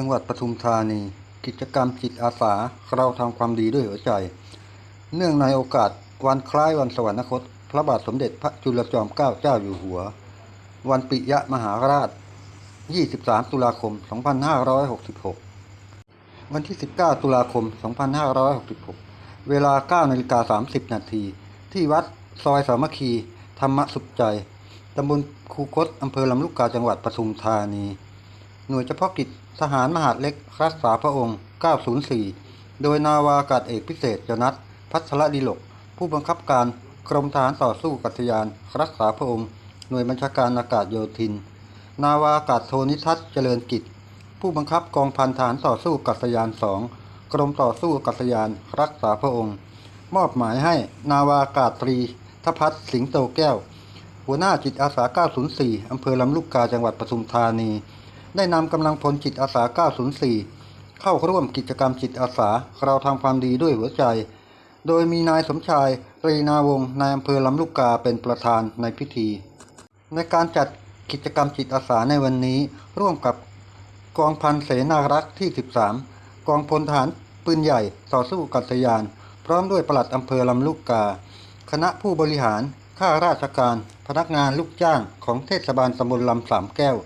จังหวัดปทุมธานี กิจกรรมจิตอาสาเราทำความดีด้วยหัวใจ เนื่องในโอกาสวันคล้ายวันสวรรคต พระบาทสมเด็จพระจุลจอมเกล้าเจ้าอยู่หัว วันปิยมหาราช 23 ตุลาคม 2566 วันที่ 19 ตุลาคม 2566 เวลา 9นาฬิกา30 นาที ที่วัดซอยสามัคคี ธรรมสุขใจ ตำบลคูคตอำเภอลำลูกกาจังหวัดปทุมธานี หน่วยเฉพาะกิจทหารมหาดเล็กรักษาพระองค์ 904 โดยนาวากาศเอกพิเศษจนัทพัทรดิลก ผู้บังคับการกรมทหารต่อสู้กัตยาน รักษาพระองค์ หน่วยบัญชาการอากาศโยธิน นาวาอากาศโทนิทัศน์เจริญกิจ ผู้บังคับกองพันฐานต่อสู้กัตยานสองกรมต่อสู้กัตยาน รักษาพระองค์ มอบหมายให้นาวาอากาศตรีทพัฒน์สิงโตแก้ว หัวหน้าจิตอาสา 904 อำเภอลำลูกกาจังหวัดปทุมธานี ได้นำกำลังพลจิตอาสา 904 เข้าร่วมกิจกรรมจิตอาสาเราทำความดีด้วยหัวใจ โดยมีนายสมชายรีนาวงนายอำเภอลำลูกกาเป็นประธานในพิธี ในการจัดกิจกรรมจิตอาสาในวันนี้ ร่วมกับกองพันเสนารักษ์ที่ 13 กองพลทหารปืนใหญ่ต่อสู้กัตยาน พร้อมด้วยปลัดอำเภอลำลูกกา คณะผู้บริหารข้าราชการ พนักงานลูกจ้างของเทศบาลตำบลลำสามแก้ว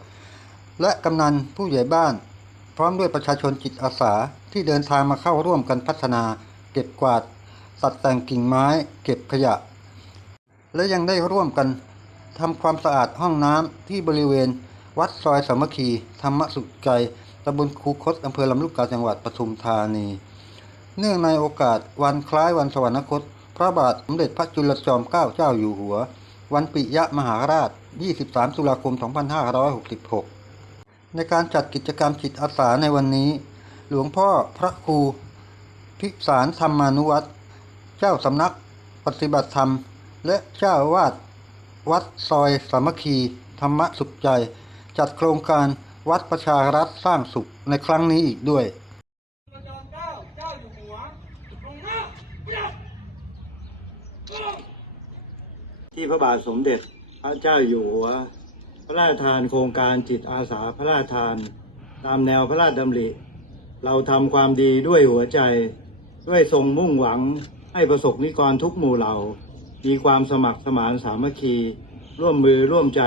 และกำนันผู้ใหญ่บ้าน พร้อมด้วยประชาชนจิตอาสาที่เดินทางมาเข้าร่วมกันพัฒนา เก็บกวาด ตัดแต่งกิ่งไม้ เก็บขยะ และยังได้ร่วมกันทำความสะอาดห้องน้ำที่บริเวณ วัดซอยสามัคคีธรรมสุขใจตำบลคูคตอำเภอลำลูกกาจังหวัดปทุมธานี เนื่องในโอกาสวันคล้ายวันสวรรคต พระบาทสมเด็จพระจุลจอมเกล้าเจ้าอยู่หัว วันปิยมหาราช 23 ตุลาคม 2566 ในการจัดกิจกรรมจิตอาสาในวันนี้ หลวงพ่อพระครู พิสารธรรมานุวัตรเจ้าสำนักปฏิบัติธรรม และเจ้าวาดวัดซอยสามัคคี ธรรมสุขใจ จัดโครงการวัดประชารัฐสร้างสุขในครั้งนี้อีกด้วยที่พระบาทสมเด็จพระเจ้าอยู่หัว ระราชทานโครงการจิตอาสาพระราชทาน ตามแนวพระราชดำริ เราทำความดีด้วยหัวใจ ด้วยทรงมุ่งหวังให้ประสบนิกรทุกหมู่เหล่า มีความสมัครสมานสามัคคี ร่วมมือร่วมใจ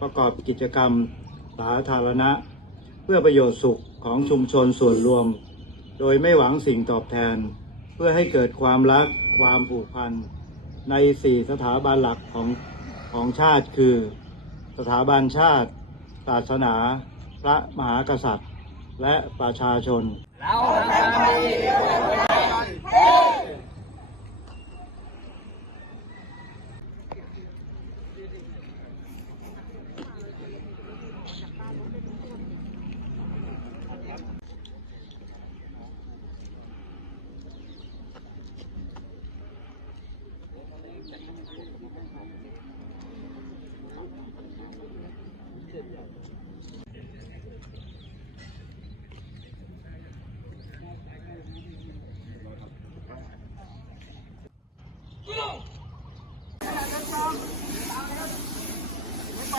ประกอบกิจกรรม สาธารณะ เพื่อประโยชน์สุขของชุมชนส่วนรวม โดยไม่หวังสิ่งตอบแทน เพื่อให้เกิดความรักความผูกพันในสี่สถาบันหลักของของชาติคือ สถาบันชาติ ศาสนา พระมหากษัตริย์ และประชาชนไปข้างหน้า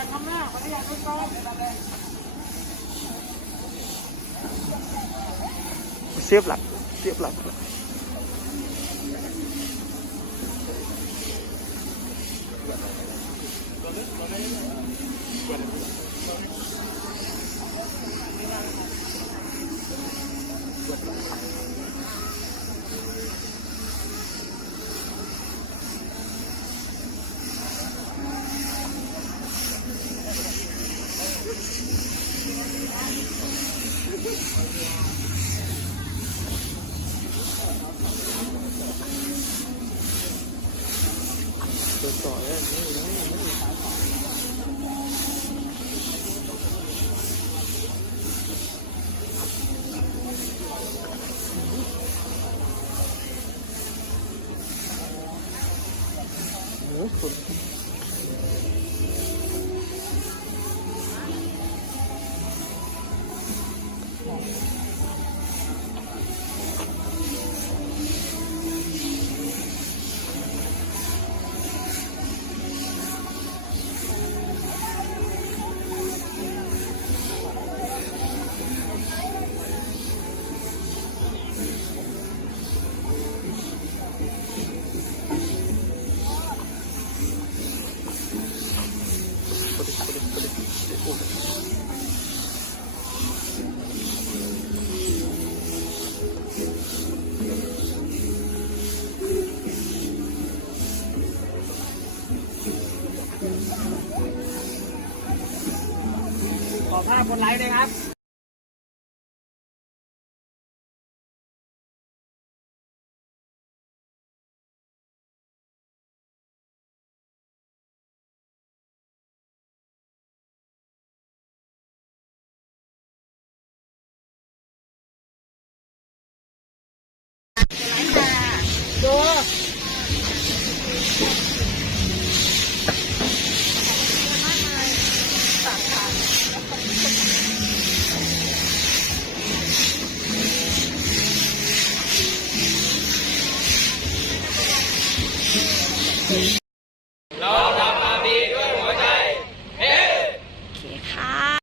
ขออนุญาตไว้ก่อนเสียบหลักเสียบหลักเ músculo. ภาพคนไลค์เลยครับ